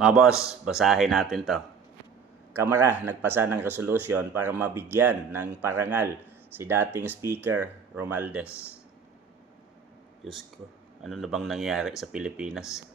Mga boss, basahin natin to. Kamara nagpasa ng resolusyon para mabigyan ng parangal si dating Speaker Romualdez. Diyos ko, ano na bang nangyari sa Pilipinas?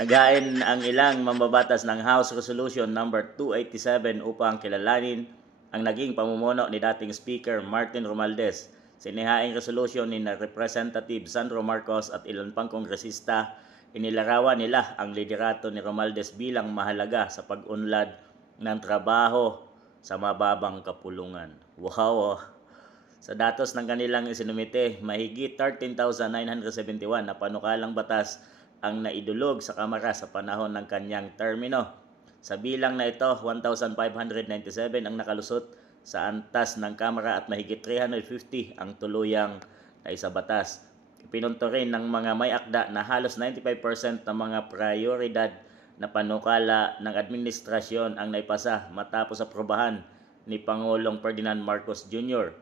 Naghain ang ilang mambabatas ng House Resolution number 287 upang kilalanin ang naging pamumuno ni dating Speaker Martin Romualdez. Sinihaing resolusyon ni Representative Sandro Marcos at ilan pang kongresista, inilarawan nila ang liderato ni Romualdez bilang mahalaga sa pag-unlad ng trabaho sa mababang kapulungan. Wow! Sa datos ng kanilang isinumite, mahigit 13,971 na panukalang batas ang naidulog sa Kamara sa panahon ng kanyang termino. Sa bilang na ito, 1,597 ang nakalusot sa antas ng Kamara at mahigit 350 ang tuluyang naisabatas. Ipinunto rin ng mga may akda na halos 95% ng mga prioridad na panukala ng administrasyon ang naipasa matapos aprobahan ni Pangulong Ferdinand Marcos Jr.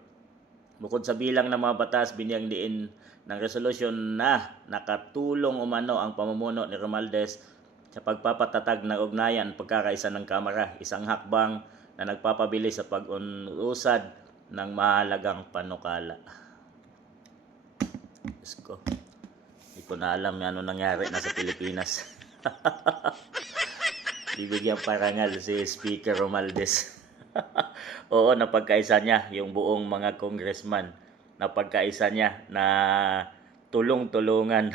Bukod sa bilang ng mga batas, binyang diin ng resolusyon na nakatulong umano ang pamumuno ni Romualdez sa pagpapatatag ng ugnayan at pagkakaisa ng Kamara, isang hakbang na nagpapabilis sa pag-unusad ng mahalagang panukala. Diyos ko, hindi ko na alam ano nangyari na sa Pilipinas. Bibigyan parangal si Speaker Romualdez. Oo, napagkaisa niya yung buong mga congressman. Napagkaisa niya na tulong-tulungan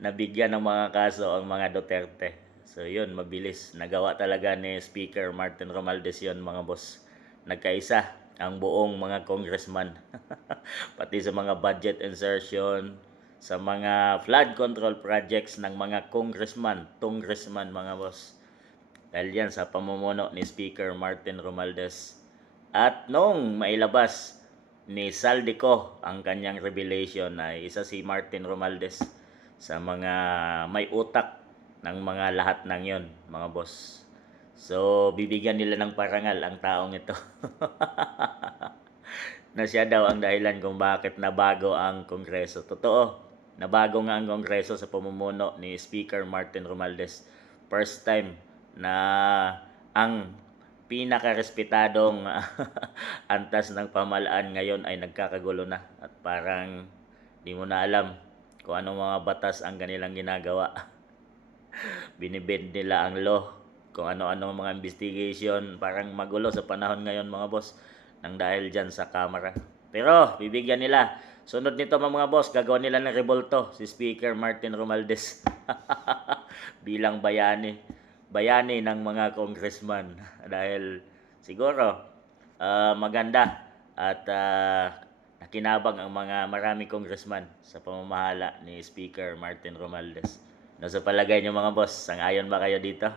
nabigyan ng mga kaso ang mga Duterte. So yun, mabilis. Nagawa talaga ni Speaker Martin Romualdez yun, mga boss. Nagkaisa ang buong mga congressman. Pati sa mga budget insertion, sa mga flood control projects ng mga congressman, mga boss. Dahil yan sa pamumuno ni Speaker Martin Romualdez. At nung mailabas ni Saldico ang kanyang revelation, ay isa si Martin Romualdez sa mga may utak ng mga lahat ng yon, mga boss. So, bibigyan nila ng parangal ang taong ito. Na siya daw ang dahilan kung bakit nabago ang Kongreso. Totoo, nabago nga ang Kongreso sa pamumuno ni Speaker Martin Romualdez. First time na ang pinakarespetadong antas ng pamahalaan ngayon ay nagkakagulo na at parang di mo na alam kung anong mga batas ang kanilang ginagawa. Binibend nila ang law, kung ano-ano mga investigation, parang magulo sa panahon ngayon, mga boss, nang dahil dyan sa Kamara. Pero bibigyan nila. Sunod nito, mga boss, gagawa nila ng rebolto si Speaker Martin Romualdez bilang bayani ng mga congressman, dahil siguro maganda at nakinabang ang mga maraming congressman sa pamamahala ni Speaker Martin Romualdez. Nasa palagay niyo, mga boss, sang-ayon ba kayo dito?